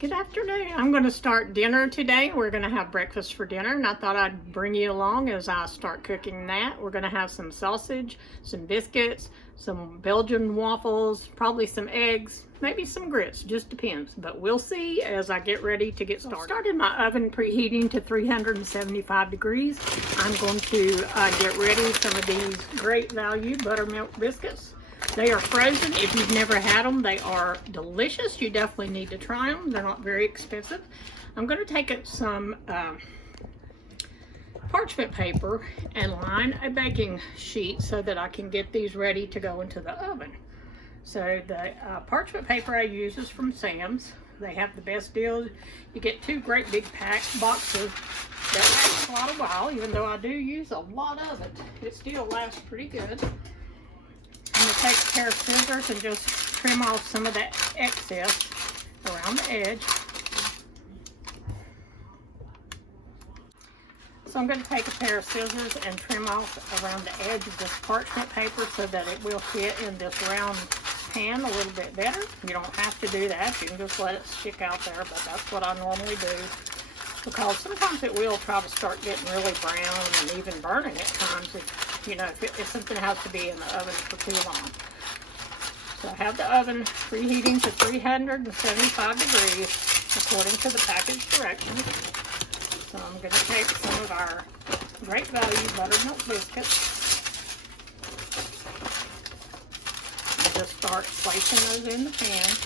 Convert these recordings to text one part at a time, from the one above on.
Good afternoon. I'm going to start dinner today. We're going to have breakfast for dinner, and I thought I'd bring you along as I start cooking that. We're going to have some sausage, some biscuits, some Belgian waffles, probably some eggs, maybe some grits, just depends. But we'll see as I get ready to get started. I started my oven preheating to 375 degrees. I'm going to get ready some of these great value buttermilk biscuits. They are frozen. If you've never had them, they are delicious. You definitely need to try them. They're not very expensive. I'm going to take some parchment paper and line a baking sheet so that I can get these ready to go into the oven. So the parchment paper I use is from Sam's. They have the best deals. You get two great big boxes that last quite a while. Even though I do use a lot of it, it still lasts pretty good. I'm going to take a pair of scissors and just trim off some of that excess around the edge. So I'm going to take a pair of scissors and trim off around the edge of this parchment paper so that it will fit in this round pan a little bit better. You don't have to do that. You can just let it stick out there, but that's what I normally do, because sometimes it will try to start getting really brown and even burning at times if something has to be in the oven for too long. So I have the oven preheating to 375 degrees according to the package directions. So I'm going to take some of our great value buttermilk biscuits and just start placing those in the pan.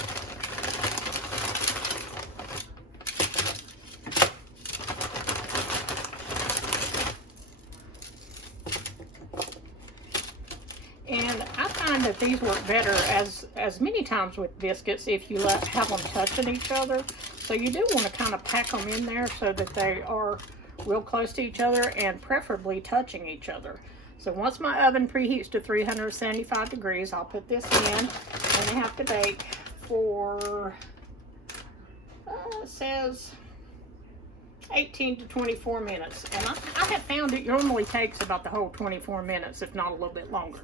And I find that these work better as many times with biscuits if you have them touching each other. So you do want to kind of pack them in there so that they are real close to each other and preferably touching each other. So once my oven preheats to 375 degrees, I'll put this in, and I have to bake for, it says 18 to 24 minutes. And I have found it normally takes about the whole 24 minutes, if not a little bit longer.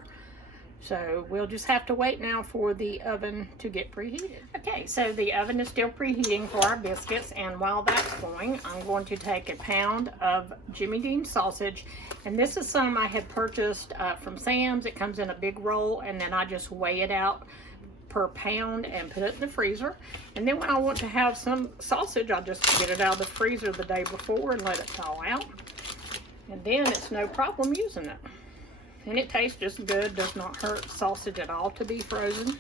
So we'll just have to wait now for the oven to get preheated. Okay, so the oven is still preheating for our biscuits, and while that's going, I'm going to take a pound of Jimmy Dean sausage, and this is some I had purchased from Sam's. It comes in a big roll, and then I just weigh it out per pound and put it in the freezer. And then when I want to have some sausage, I just get it out of the freezer the day before and let it thaw out, and then it's no problem using it. And it tastes just good, does not hurt sausage at all to be frozen.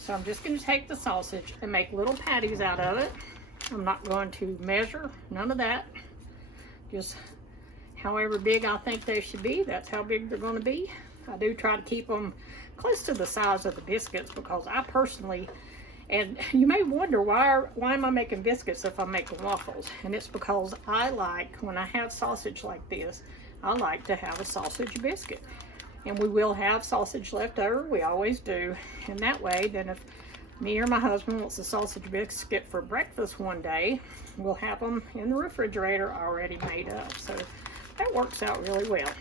So I'm just going to take the sausage and make little patties out of it. I'm not going to measure, none of that. Just however big I think they should be, that's how big they're going to be. I do try to keep them close to the size of the biscuits, because I personally, and you may wonder, why am I making biscuits if I'm making waffles? And it's because I like, when I have sausage like this, I like to have a sausage biscuit. And we will have sausage left over, we always do. And that way, then if me or my husband wants a sausage biscuit for breakfast one day, we'll have them in the refrigerator already made up. So that works out really well.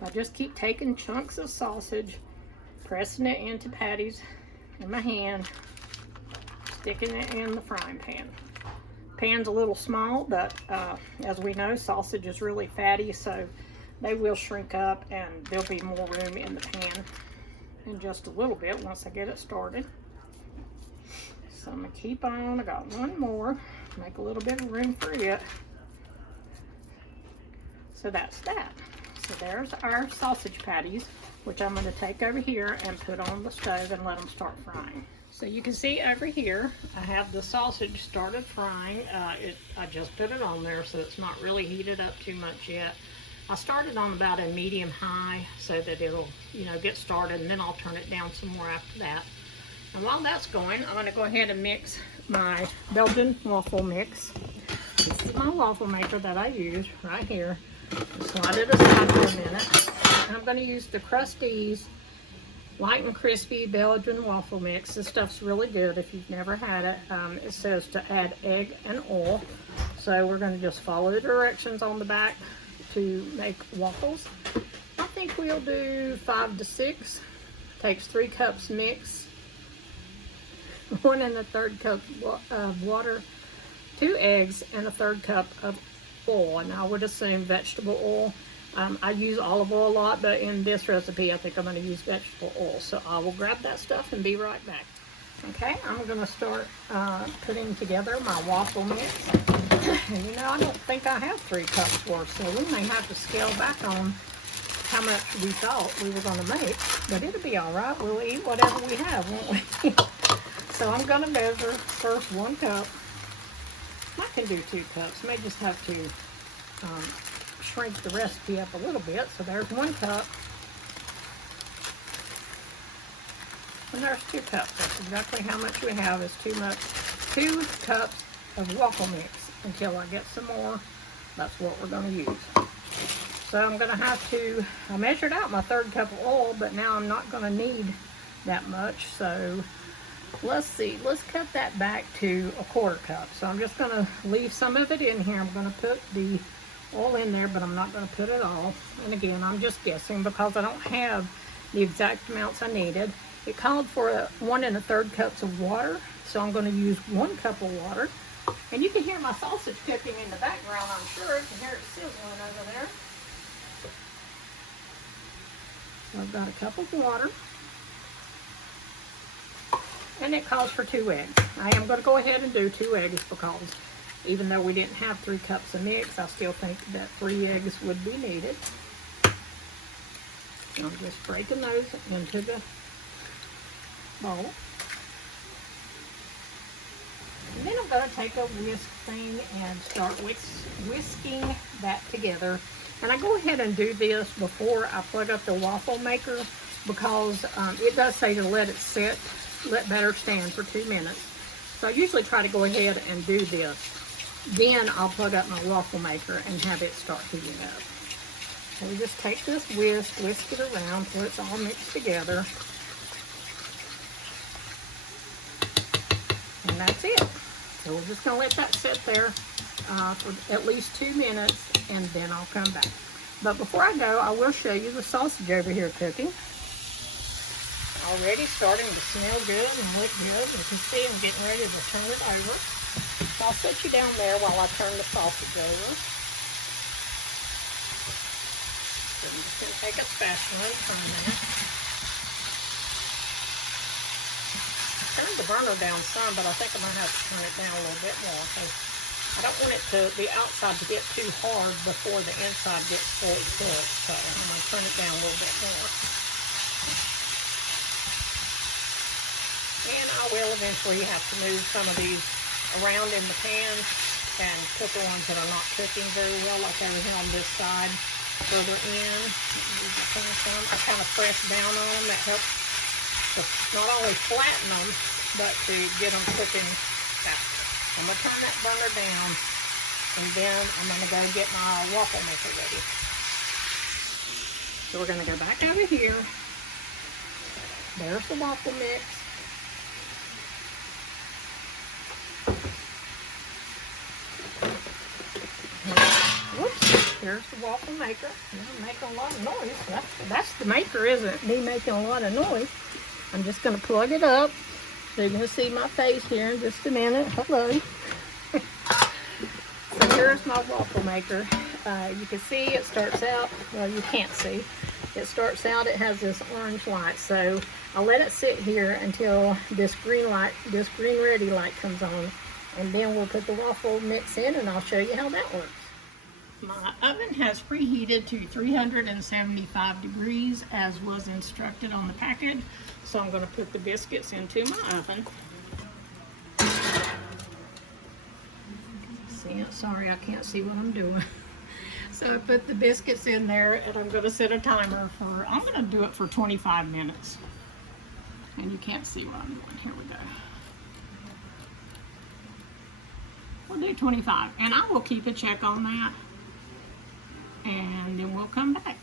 I just keep taking chunks of sausage, pressing it into patties in my hand, sticking it in the frying pan. Pan's a little small, but as we know, sausage is really fatty, so they will shrink up and there'll be more room in the pan in just a little bit once I get it started. So I'm gonna keep on. I got one more, make a little bit of room for it. So that's that. So there's our sausage patties, which I'm going to take over here and put on the stove and let them start frying. So you can see over here, I have the sausage started frying. I just put it on there, so it's not really heated up too much yet. I started on about a medium high so that it'll, get started, and then I'll turn it down some more after that. And while that's going, I'm going to go ahead and mix my Belgian waffle mix. This is my waffle maker that I use right here. Slide it aside for a minute. And I'm going to use the Krusteaz Light and Crispy Belgian waffle mix. This stuff's really good if you've never had it. It says to add egg and oil. So we're going to just follow the directions on the back to make waffles. I think we'll do 5 to 6. Takes 3 cups mix 1 1/3 cup of water, 2 eggs, and 1/3 cup of oil. And I would assume vegetable oil. I use olive oil a lot, but in this recipe, I think I'm going to use vegetable oil. So I will grab that stuff and be right back. Okay, I'm going to start putting together my waffle mix. And you know, I don't think I have 3 cups worth, so we may have to scale back on how much we thought we were going to make. But it'll be all right. We'll eat whatever we have, won't we? So I'm going to measure first 1 cup. I can do 2 cups. May just have to shrink the recipe up a little bit. So there's 1 cup. And there's 2 cups. That's exactly how much we have is too much. 2 cups of waffle mix. Until I get some more, that's what we're going to use. So I'm going to have to, I measured out my 1/3 cup of oil, but now I'm not going to need that much. So let's see, let's cut that back to 1/4 cup. So I'm just going to leave some of it in here. I'm going to put the oil in there, but I'm not going to put it all. And again, I'm just guessing because I don't have the exact amounts I needed. It called for 1 1/3 cups of water, so I'm going to use 1 cup of water. And you can hear my sausage cooking in the background, I'm sure. You can hear it sizzling over there. So I've got a cup of water. And it calls for 2 eggs. I am going to go ahead and do 2 eggs because even though we didn't have 3 cups of mix, I still think that 3 eggs would be needed. So I'm just breaking those into the bowl. And then I'm going to take a whisk thing and start whisking that together. And I go ahead and do this before I plug up the waffle maker because it does say to let it sit, let batter stand for 2 minutes. So I usually try to go ahead and do this. Then I'll plug up my waffle maker and have it start heating up. So we just take this whisk it around till it's all mixed together. And that's it. So we're just going to let that sit there for at least 2 minutes, and then I'll come back. But before I go, I will show you the sausage over here cooking. Already starting to smell good and look good. You can see I'm getting ready to turn it over. So I'll set you down there while I turn the sausage over. So I'm just going to take a spatula and turn that. Turned the burner down some, but I think I'm going to have to turn it down a little bit more because I don't want it to, the outside to get too hard before the inside gets fully cooked. So I'm going to turn it down a little bit more. And I will eventually have to move some of these around in the pan and cook the ones that are not cooking very well, like over here on this side, further in. I kind of press down on them. That helps to not only flatten them, but to get them cooking faster. I'm going to turn that burner down, and then I'm going to go get my waffle maker ready. So we're going to go back over here. There's the waffle mix. Whoops, here's the waffle maker. I'm making a lot of noise. That's the maker, isn't it? Me making a lot of noise. I'm just going to plug it up. So you're going to see my face here in just a minute. Hello. So here's my waffle maker. You can see it starts out, well, you can't see. It starts out, it has this orange light. So I'll let it sit here until this green light, this green ready light comes on. And then we'll put the waffle mix in and I'll show you how that works. My oven has preheated to 375 degrees as was instructed on the package. So I'm going to put the biscuits into my oven. See, sorry, I can't see what I'm doing. So I put the biscuits in there and I'm going to set a timer for, I'm going to do it for 25 minutes. And you can't see what I'm doing. Here we go. We'll do 25 and I will keep a check on that. And then we'll come back.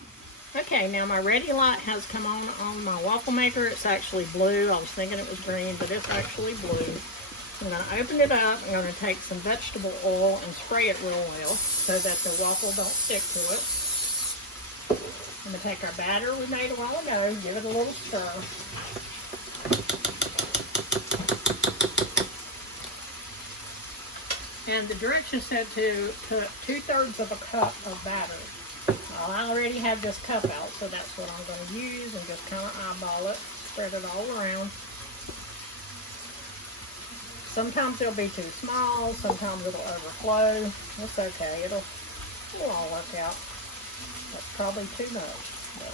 Okay, now my ready light has come on my waffle maker. It's actually blue. I was thinking it was green, but it's actually blue. I'm going to open it up. I'm going to take some vegetable oil and spray it real well so that the waffle don't stick to it. I'm going to take our batter we made a while ago, give it a little stir. And the directions said to put 2/3 of a cup of batter. Well, I already have this cup out, so that's what I'm going to use, and just kind of eyeball it, spread it all around. Sometimes it'll be too small, sometimes it'll overflow. It's okay, it'll all work out. That's probably too much, but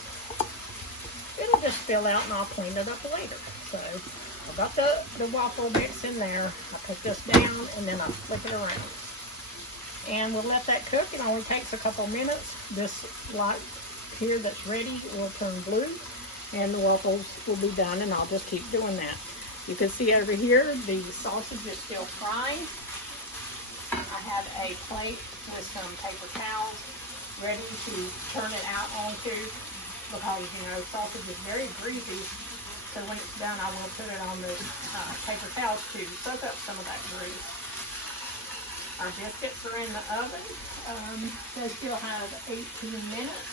it'll just spill out and I'll clean it up later. So I got the waffle mix in there. I put this down and then I flip it around. And we'll let that cook. It only takes a couple minutes. This light here that's ready will turn blue and the waffles will be done, and I'll just keep doing that. You can see over here the sausage is still frying. I have a plate with some paper towels ready to turn it out onto, because you know sausage is very greasy, so when it's done I will put it on the paper towels to soak up some of that grease. Our biscuits are in the oven. They still have 18 minutes,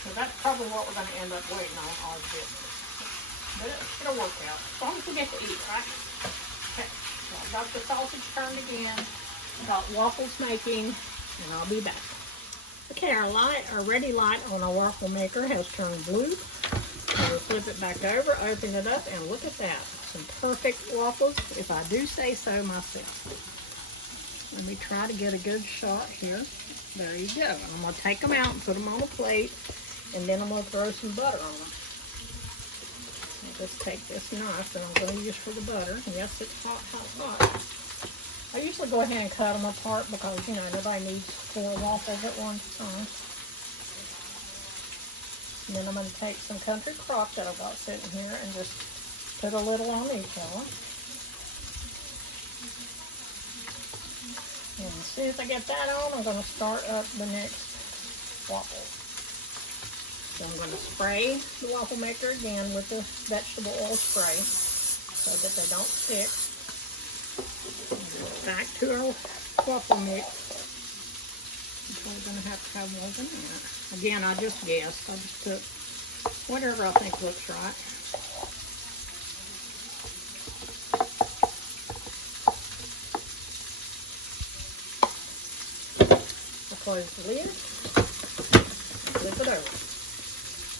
so that's probably what we're going to end up waiting on, all the biscuits. But it'll work out, as long as we get to eat, right? Okay, so I've got the sausage turned again, got waffles making, and I'll be back. Okay, our ready light on our waffle maker has turned blue. So we'll flip it back over, open it up, and look at that. Some perfect waffles, if I do say so myself. Let me try to get a good shot here. There you go. I'm going to take them out and put them on a plate, and then I'm going to throw some butter on them. I'll just take this knife that I'm going to use for the butter. Yes, it's hot, hot, hot. I usually go ahead and cut them apart because, you know, nobody needs 4 waffles at one time. And then I'm going to take some country crock that I've got sitting here and just put a little on each of them. And as soon as I get that on, I'm going to start up the next waffle. So I'm going to spray the waffle maker again with the vegetable oil spray so that they don't stick. Back to our waffle mix. I'm probably going to have more than that. Again, I just guessed. I just took whatever I think looks right. I'll close the lid. Flip it over.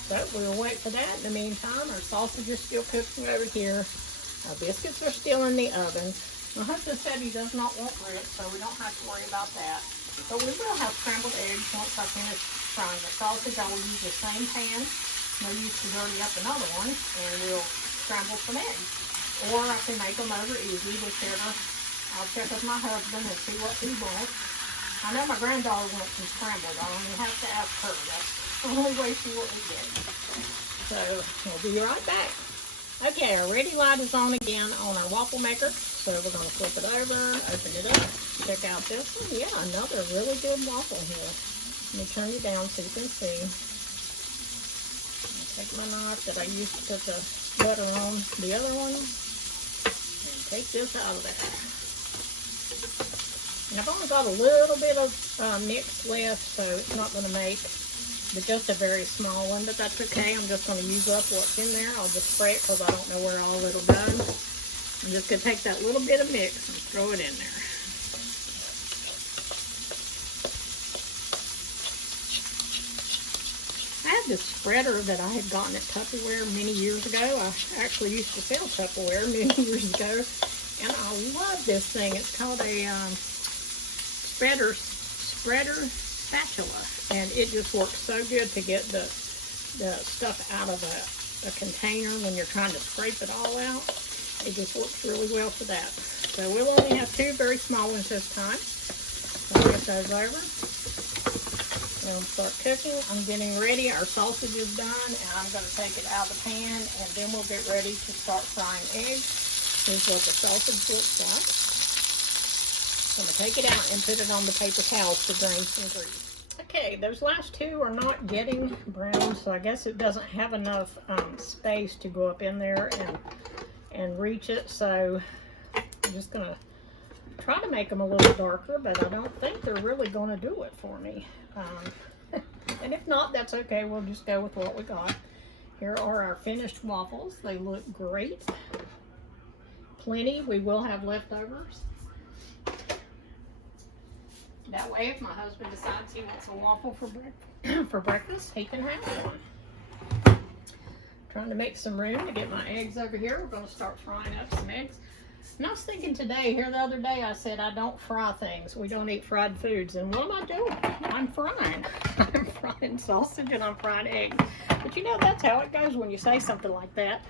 So we'll wait for that. In the meantime, our sausage is still cooking over here. Our biscuits are still in the oven. My husband said he does not want grits, so we don't have to worry about that. But we will have scrambled eggs once I finish frying the sausage. I will use the same pan. No use to dirty up another one, and we'll scramble some eggs. Or I can make them over easy, whichever. I'll check with my husband and see what he wants. I know my granddaughter wants some scrambled. I only have to ask her. That's the only way she will eat it. So we'll be right back. Okay, our ready light is on again on our waffle maker. So we're going to flip it over, open it up, check out this one. Yeah, another really good waffle here. Let me turn it down so you can see. I'll take my knife that I used to put the butter on the other one and take this out of there. And I've only got a little bit of mix left, so it's not going to make but just a very small one, but that's okay. I'm just going to use up what's in there. I'll just spray it because I don't know where all it'll go. I'm just going to take that little bit of mix and throw it in there. I had this spreader that I had gotten at Tupperware many years ago. I actually used to sell Tupperware many years ago, and I love this thing. It's called a spreader spatula, and it just works so good to get the stuff out of a container when you're trying to scrape it all out. It just works really well for that. So we'll only have 2 very small ones this time. I'll get those over. And start cooking. I'm getting ready. Our sausage is done, and I'm going to take it out of the pan, and then we'll get ready to start frying eggs. Here's what the sausage looks like. I'm going to take it out and put it on the paper towels to drain some grease. Okay, those last 2 are not getting brown, so I guess it doesn't have enough space to go up in there and reach it. So I'm just going to try to make them a little darker, but I don't think they're really going to do it for me. And if not, that's okay. We'll just go with what we got. Here are our finished waffles. They look great. Plenty. We will have leftovers. That way, if my husband decides he wants a waffle for breakfast, he can have one. Trying to make some room to get my eggs over here. We're going to start frying up some eggs. And I was thinking today, here the other day, I said I don't fry things. We don't eat fried foods. And what am I doing? I'm frying. I'm frying sausage and I'm frying eggs. But you know, that's how it goes when you say something like that.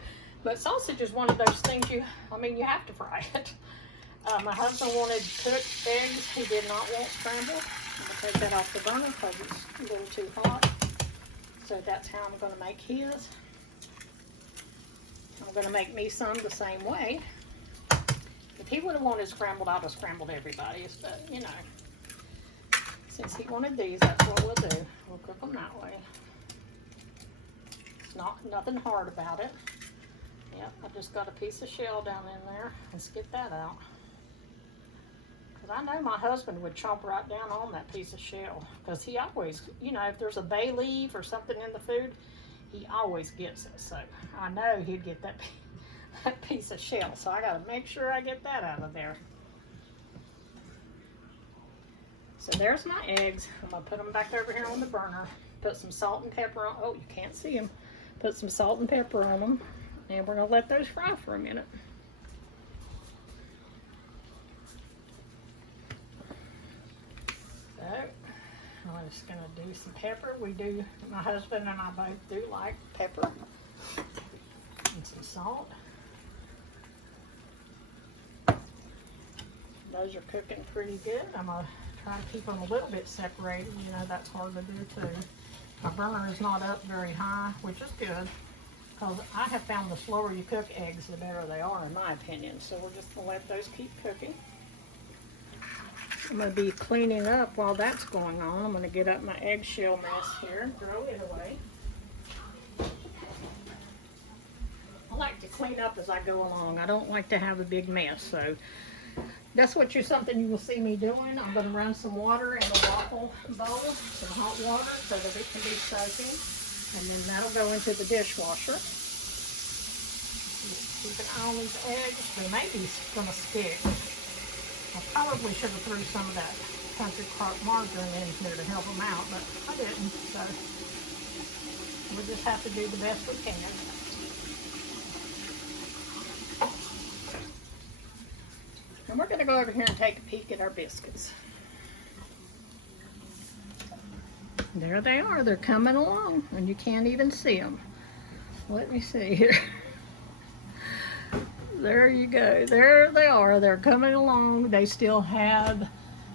But sausage is one of those things you have to fry it. My husband wanted cooked eggs. He did not want scrambled. I'm going to take that off the burner because it's a little too hot. So that's how I'm going to make his. I'm going to make me some the same way. If he would have wanted scrambled, I'd have scrambled everybody's. But, you know, since he wanted these, that's what we'll do. We'll cook them that way. It's nothing hard about it. Yep, I just got a piece of shell down in there. Let's get that out. I know my husband would chomp right down on that piece of shell because he always, you know, if there's a bay leaf or something in the food, he always gets it. So I know he'd get that piece of shell. So I got to make sure I get that out of there. So there's my eggs. I'm going to put them back over here on the burner. Put some salt and pepper on. Oh, you can't see them. Put some salt and pepper on them. And we're going to let those fry for a minute. So, I'm just going to do some pepper. My husband and I both do like pepper. And some salt. Those are cooking pretty good. I'm going to try to keep them a little bit separated. You know, that's hard to do too. My burner is not up very high, which is good. Because I have found the slower you cook eggs, the better they are, in my opinion. So we're just going to let those keep cooking. I'm going to be cleaning up while that's going on. I'm going to get up my eggshell mess here and throw it away. I like to clean up as I go along. I don't like to have a big mess. So that's something you will see me doing. I'm going to run some water in the waffle bowl, some hot water, so that it can be soaking. And then that'll go into the dishwasher. Keep an eye on these eggs. They may be going to stick. I probably should have threw some of that Country Crock margarine in here to help them out, but I didn't. So we'll just have to do the best we can. And we're going to go over here and take a peek at our biscuits. There they are. They're coming along, and you can't even see them. Let me see here. There you go. There they are. They're coming along. They still have,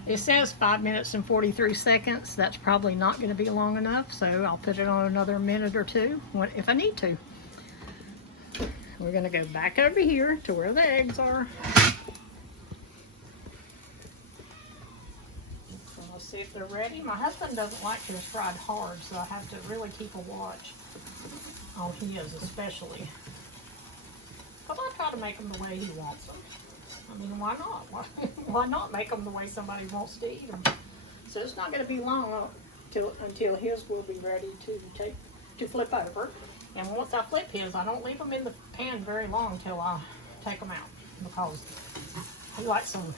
it says 5 minutes and 43 seconds. That's probably not going to be long enough, so I'll put it on another minute or two if I need to. We're going to go back over here to where the eggs are. See if they're ready. My husband doesn't like his fried hard, so I have to really keep a watch on his especially. But I try to make them the way he wants them. I mean, why not? Why not make them the way somebody wants to eat them? So it's not going to be long until his will be ready to flip over. And once I flip his, I don't leave them in the pan very long until I take them out, because he likes them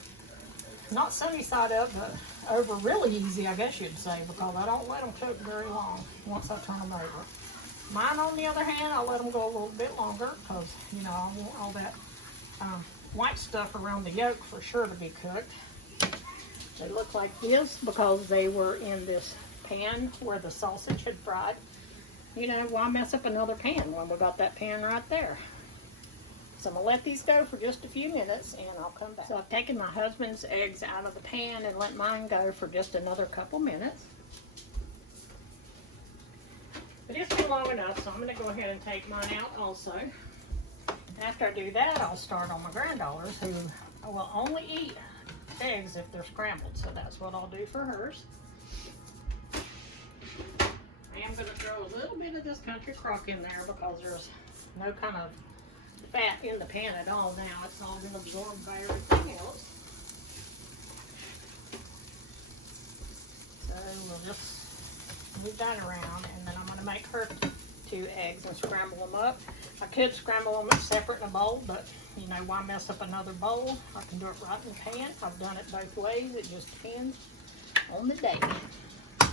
not sunny side up, but over really easy, I guess you'd say, because I don't let them cook very long once I turn them over. Mine, on the other hand, I let them go a little bit longer because, you know, I want all that white stuff around the yolk for sure to be cooked. They look like this because they were in this pan where the sausage had fried. You know, why mess up another pan when we got that pan right there? So I'm going to let these go for just a few minutes and I'll come back. So I've taken my husband's eggs out of the pan and let mine go for just another couple minutes. But it's been long enough, so I'm going to go ahead and take mine out also. After I do that, I'll start on my granddaughters, who will only eat eggs if they're scrambled. So that's what I'll do for hers. I am going to throw a little bit of this Country Crock in there because there's no kind of fat in the pan at all now. It's all been absorbed by everything else. So we'll just move that around, and then I'm going to make her 2 eggs and scramble them up. I could scramble them separate in a bowl, but you know, why mess up another bowl? I can do it right in the pan. I've done it both ways. It just depends. on the day. So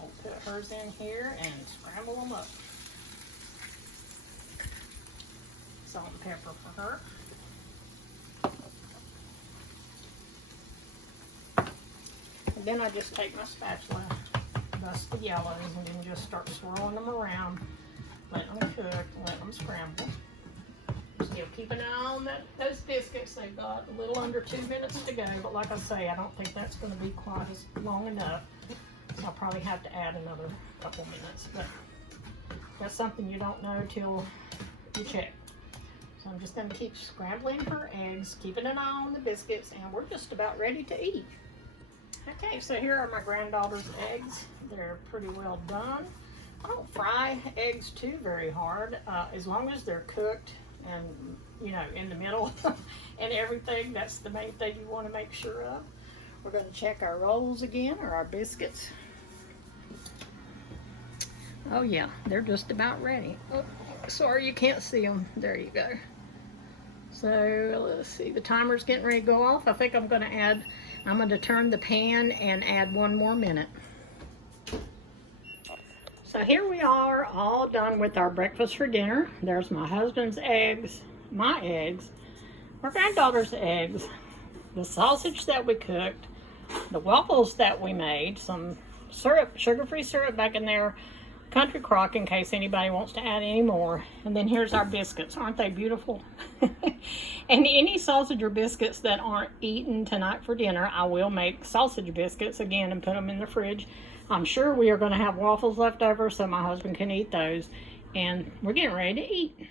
I'll put hers in here and scramble them up. Salt and pepper for her. And then I just take my spatula, dust the yellows, and then just start swirling them around, letting them cook, let them scramble. Still keep an eye on those biscuits. They've got a little under 2 minutes to go, but like I say, I don't think that's going to be quite as long enough. So I'll probably have to add another couple minutes, but that's something you don't know till you check. So I'm just going to keep scrambling her eggs, keeping an eye on the biscuits, and we're just about ready to eat. Okay, so here are my granddaughter's eggs. They're pretty well done. I don't fry eggs too very hard, as long as they're cooked and, you know, in the middle and everything. That's the main thing you want to make sure of. We're going to check our rolls again, or our biscuits. Oh yeah, they're just about ready. Oh, sorry you can't see them. There you go. So let's see, the timer's getting ready to go off. I think I'm going to turn the pan and add 1 more minute. So here we are, all done with our breakfast for dinner. There's my husband's eggs, my eggs, my granddaughter's eggs, the sausage that we cooked, the waffles that we made, some syrup, sugar-free syrup back in there, country crock in case anybody wants to add any more. And then here's our biscuits. Aren't they beautiful? And any sausage or biscuits that aren't eaten tonight for dinner, I will make sausage biscuits again and put them in the fridge. I'm sure we are going to have waffles left over so my husband can eat those. And we're getting ready to eat.